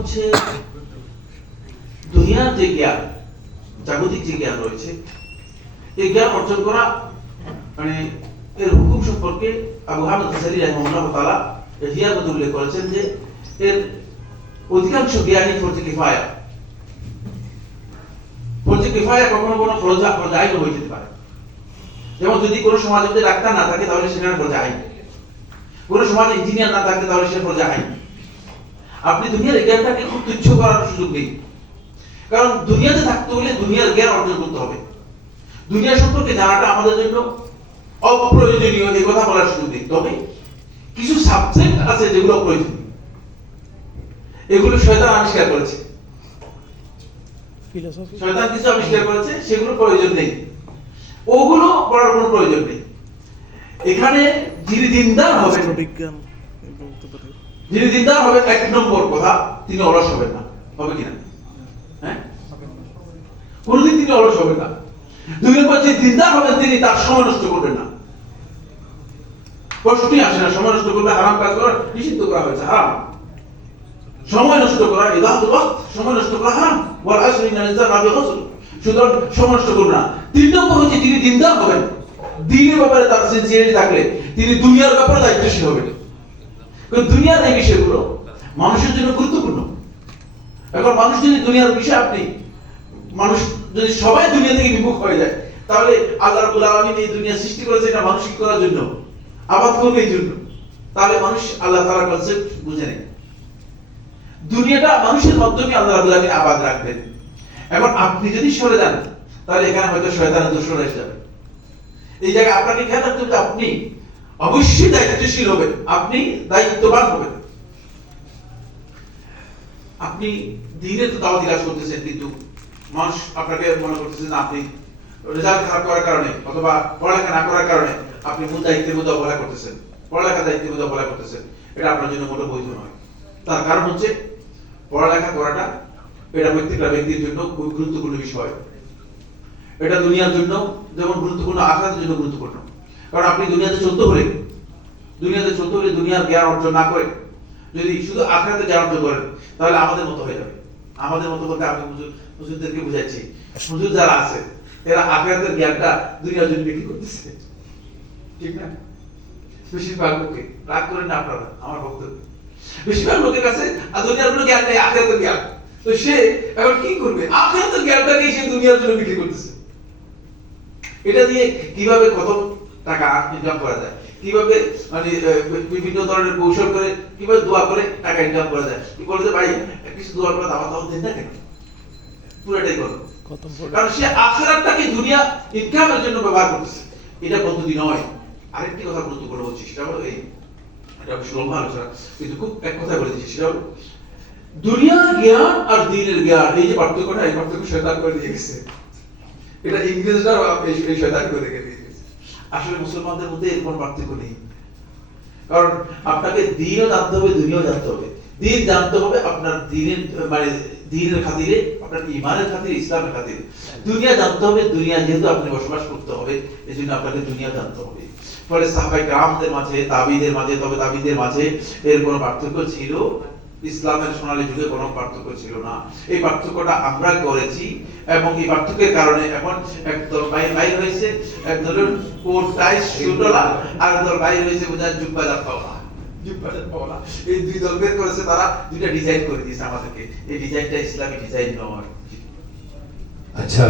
হচ্ছে দুনিয়ার যে জ্ঞান, জাগতিক যে জ্ঞান রয়েছে, এই জ্ঞান অর্জন করা মানে এর হুকুম সম্পর্কে আবু হামদ হাসারি রহমাল্লাহ তাআলা হিয়ার উল্লেখ করেছেন যে এর অধিকাংশ জ্ঞানই ফরজে কিফায়া। ফরজে কিফায়া কখনো কোনো ফরজা ফরজা আইন হয়ে যেতে পারে। যেমন যদি কোনো সমাজে ডাক্তার না থাকে, তাহলে সেখানে ফরজা আইন কোনো সমাজে ইঞ্জিনিয়ার না থাকে, তাহলে সে ফরজা আইন আপনি দুনিয়ার জ্ঞানটাকে খুব তুচ্ছ করার সুযোগ নেই। কারণ দুনিয়াতে থাকতে হলে দুনিয়ার জ্ঞান অর্জন করতে হবে। দুনিয়া সম্পর্কে জানাটা আমাদের জন্য অপ্রয়োজনীয় এই কথা বলার সুযোগ নেই। তবে কিছু সাবজেক্ট আছে যেগুলো প্রয়োজনীয় এগুলো শয়তান আবিষ্কার করেছে। শয়তান কিছু আবিষ্কার করেছে সেগুলো প্রয়োজন নেই। ওগুলো পড়ার কোনো প্রয়োজন নেই। এখানে যিনি দিনদার হবেন বিজ্ঞান যিনি দিনদার হবেন, এক নম্বর কথা, তিনি অলস হবেন না। হবে কিনা? হ্যাঁ? কোনদিন তিনি অলস হবেন না। দুই নম্বর যে দিনদার হবেন, তিনি তার সময় নষ্ট করবেন না। আসে না, সময় নষ্ট করবে হারাম কাজ করা নিষিদ্ধ করা হয়েছে, হারাম। সময় নষ্ট করা ওয়াক্ত, সময় নষ্ট করা হারাম। ওয়াল সুতরাং সময় নষ্ট না। তিন নম্বর হচ্ছে তিনি দিনদার হবেন, দিনের ব্যাপারে তার সিনসিয়ারিটি থাকলে, তিনি দুনিয়ার ব্যাপারে দায়িত্বশীল হবেন। দুনিয়ার এই বিষয়গুলো মানুষের জন্য গুরুত্বপূর্ণ। এখন মানুষ যদি দুনিয়ার বিষয় আপনি মানুষ যদি সবাই দুনিয়া থেকে বিমুখ হয়ে যায়, তাহলে আল্লাহ রাব্বুল আলামিন এই দুনিয়া সৃষ্টি করেছে এটা মানুষ কি করার জন্য, আবাদ করবে এই জন্য। তাহলে মানুষ আল্লাহ তাআলার কনসেপ্ট বুঝে নেয়। দুনিয়াটা মানুষের মাধ্যমে আল্লাহ রাব্বুল আলামিন আবাদ রাখবেন। এখন আপনি যদি সরে যান, তাহলে এখানে হয়তো শয়তানের দোষ এসে যাবে। এই জায়গায় আপনাকে খেয়াল রাখতে হবে আপনি অবশ্যই দায়িত্বশীল হবেন। আপনি দায়িত্ববান হবেন। আপনি দিনে তো দাওয়াতি কাজ করতেছেন, কিন্তু মানুষ আপনাকে মনে করতেছে না, আপনি রেজাল্ট খারাপ করার কারণে অথবা পড়ালেখা না করার কারণে আপনি মূল দায়িত্বের মধ্যে অবহেলা করতেছেন। পড়ালেখা দায়িত্বের মধ্যে অবহেলা করতেছেন। এটা আপনার জন্য মোটেও বৈধ নয়। তার কারণ হচ্ছে পড়ালেখা করাটা এটা প্রত্যেকটা ব্যক্তির জন্য খুব গুরুত্বপূর্ণ বিষয়। এটা দুনিয়ার জন্য যেমন গুরুত্বপূর্ণ, আখরাতের জন্য গুরুত্বপূর্ণ। কারণ আপনি দুনিয়াতে চলতে হলে, দুনিয়াতে চলতে হলে দুনিয়ার জ্ঞান অর্জন না করে, যদি শুধু আখরাতে জ্ঞান অর্জন করেন, তাহলে আমাদের মতো হয়ে যাবে। আমাদের মতো বলতে আমি হুজুর, হুজুরদেরকে বুঝাচ্ছি। হুজুর যারা আছে, এরা আখরাতের জ্ঞানটা দুনিয়ার জন্য বিক্রি করতেছে। ঠিক না? বেশিরভাগ লোকে, রাগ করেন না আপনারা, আমার বেশিরভাগ লোকের কাছে দুনিয়ার কোনো জ্ঞান নেই, আখরাতের জ্ঞান। তো সে এখন কি করবে? আখরাতের জ্ঞানটাকে সে দুনিয়ার জন্য বিক্রি করতেছে। এটা দিয়ে কীভাবে কত টাকা ইনকাম করা যায়। কীভাবে মানে বিভিন্ন ধরনের কৌশল করে কীভাবে দোয়া করে টাকা ইনকাম করা যায়। কি বলে যে ভাই কিছু দোয়া করে দাওয়া দাওয়া দেন না কেন? পুরোটাই করো কারণ সে আখেরাতটাকে দুনিয়া ইনকামের জন্য ব্যবহার করতেছে। এটা পদ্ধতি নয়। আরেকটি কথা গুরুত্বপূর্ণ হচ্ছে সেটা হলো এই এটা লম্বা আলোচনা কিন্তু খুব এক কথা বলে দিচ্ছি সেটা হলো দুনিয়ার জ্ঞান আর দিনের জ্ঞান এই যে পার্থক্যটা এই পার্থক্য শয়তান করে দিয়ে গেছে। এটা ইংরেজরা এই শয়তান করে দিয়ে গেছে আসলে মুসলমানদের মধ্যে এরকম পার্থক্য নেই। কারণ আপনাকে দিনও জানতে হবে, দুনিয়াও জানতে হবে। দিন জানতে হবে আপনার দিনের মানে দিনের খাতিরে, আপনার ইমানের খাতিরে, ইসলামের খাতিরে। দুনিয়া জানতে হবে, দুনিয়া যেহেতু আপনি বসবাস করতে হবে এই জন্য আপনাকে দুনিয়া জানতে হবে। ফলে সাহাবাই গ্রামদের মাঝে, তাবিদের মাঝে, তবে তাবিদের মাঝে এর কোনো পার্থক্য ছিল ইসলামের সোনালী যুগে কোনো পার্থক্য ছিল না। এই পার্থক্যটা আমরা করেছি এবং এই পার্থক্যের কারণে এখন একদল বাইর বাইর হয়েছে একদল কোট টাই শুটলা আর একদল বাইর হয়েছে বোঝায় জুব্বা জুব্বা জাতওয়ালা এই দুই দল বের করেছে, তারা দুইটা ডিজাইন করে দিয়েছে আমাদেরকে। এই ডিজাইনটা ইসলামী ডিজাইন নয়। আচ্ছা